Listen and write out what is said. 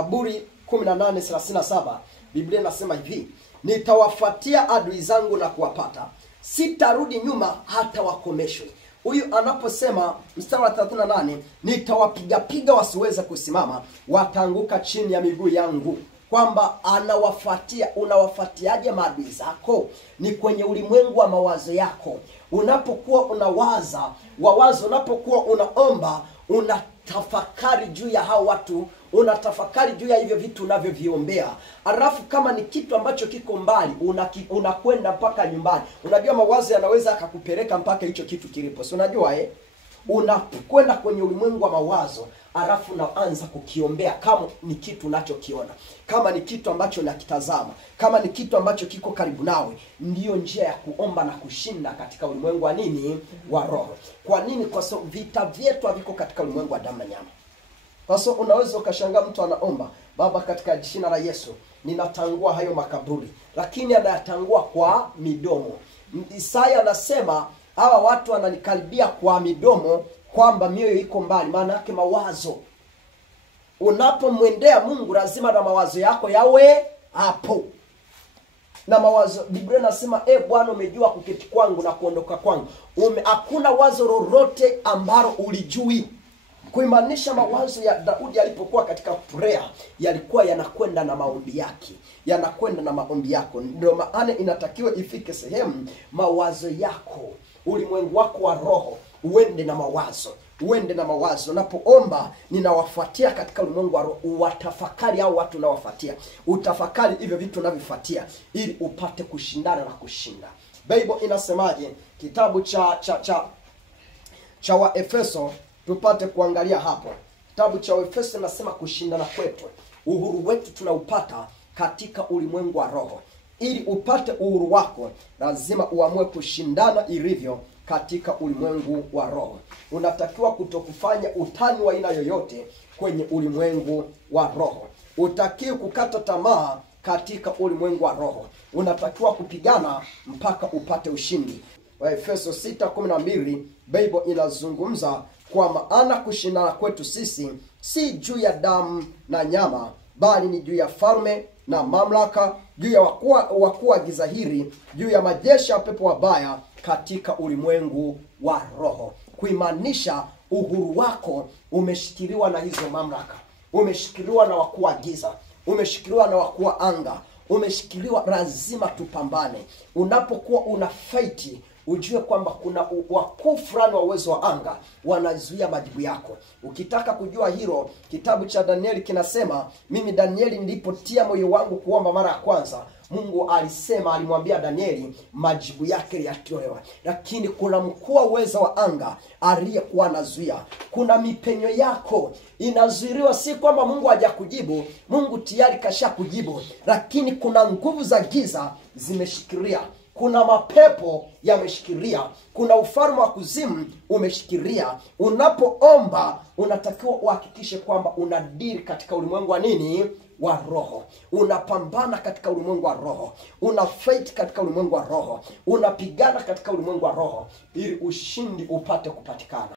Zaburi 18:37 Biblia inasema hivi: nitawafuatia adui zangu na kuwapata, sitarudi nyuma hata wakomeshwe. Huyu anaposema mstari wa 38, nitawapiga piga wasiweze kusimama, wataanguka chini ya miguu yangu, kwamba anawafuatia. Unawafuatiaje maadui zako? Ni kwenye ulimwengu wa mawazo yako. Unapokuwa unawaza wawazo, unapokuwa unaomba, unatafakari juu ya hao watu, unatafakari juu ya hivyo vitu unavyoviombea. Alafu kama ni kitu ambacho kiko mbali, unakwenda mpaka nyumbani. Unajua mawazo yanaweza akakupeleka mpaka hicho kitu kilipo. Si unajua unakwenda kwenye ulimwengu wa mawazo, alafu unaanza kukiombea kama ni kitu unachokiona, kama ni kitu ambacho unakitazama, kama ni kitu ambacho kiko karibu nawe. Ndiyo njia ya kuomba na kushinda katika ulimwengu wa nini? Wa roho. Kwa nini? Kwa sababu vita vyetu haviko katika ulimwengu wa damu na nyama. Kwa sababu unaweza ukashangaa mtu anaomba, Baba, katika jina la Yesu ninatangua hayo makaburi, lakini anayatangua kwa midomo. Isaya anasema hawa watu wananikaribia kwa midomo, kwamba mioyo iko mbali. Maana yake mawazo. Unapomwendea Mungu lazima na mawazo yako yawe hapo. Na mawazo, Biblia inasema Bwana umejua kuketi kwangu na kuondoka kwangu. Hakuna wazo lolote ambalo ulijui. Kuimanisha mawazo ya Daudi alipokuwa katika prayer yalikuwa yanakwenda na maombi yake, yanakwenda na maombi yako. Ndio maana inatakiwa ifike sehemu mawazo yako, ulimwengu wako wa roho uende na mawazo, uende na mawazo. Unapoomba, ninawafuatia katika ulimwengu wa roho, uwatafakari hao watu unawafuatia, utafakari hivyo vitu unavyofuatia, ili upate kushindana na kushinda. Bible inasemaje? Kitabu cha Waefeso, tupate kuangalia hapo. Kitabu cha Waefeso nasema kushindana kwetu, uhuru wetu tunaupata katika ulimwengu wa roho. Ili upate uhuru wako, lazima uamue kushindana ilivyo katika ulimwengu wa roho. Unatakiwa kutokufanya utani wa aina yoyote kwenye ulimwengu wa roho. Utakiwa kukata tamaa katika ulimwengu wa roho. Unatakiwa kupigana mpaka upate ushindi. Waefeso 6:12 Bible inazungumza kwa maana kushindana kwetu sisi si juu ya damu na nyama, bali ni juu ya falme na mamlaka, juu ya wakuu wa giza hili, juu ya majeshi ya pepo wabaya katika ulimwengu wa roho. Kuimanisha uhuru wako umeshikiliwa na hizo mamlaka, umeshikiliwa na wakuu wa giza, umeshikiliwa na wakuu wa anga, umeshikiliwa. Lazima tupambane. Unapokuwa una fight, ujue kwamba kuna wakuu fulani wa uwezo wa anga wanazuia majibu yako. Ukitaka kujua hilo, kitabu cha Danieli kinasema, mimi Danieli nilipotia moyo wangu kuomba mara ya kwanza, Mungu alimwambia Danieli majibu yake yatolewa. Lakini kuna mkuu wa uwezo wa anga aliyekuwa anazuia. Kuna mipenyo yako inazuiliwa, si kwamba Mungu hajakujibu, Mungu tayari kashakujibu, lakini kuna nguvu za giza zimeshikilia. Kuna mapepo yameshikilia, kuna ufalme wa kuzimu umeshikilia. Unapoomba, unatakiwa uhakikishe kwamba unadili katika ulimwengu wa nini? Wa roho. Unapambana katika ulimwengu wa roho, una fight katika ulimwengu wa roho, unapigana katika ulimwengu wa roho, ili ushindi upate kupatikana.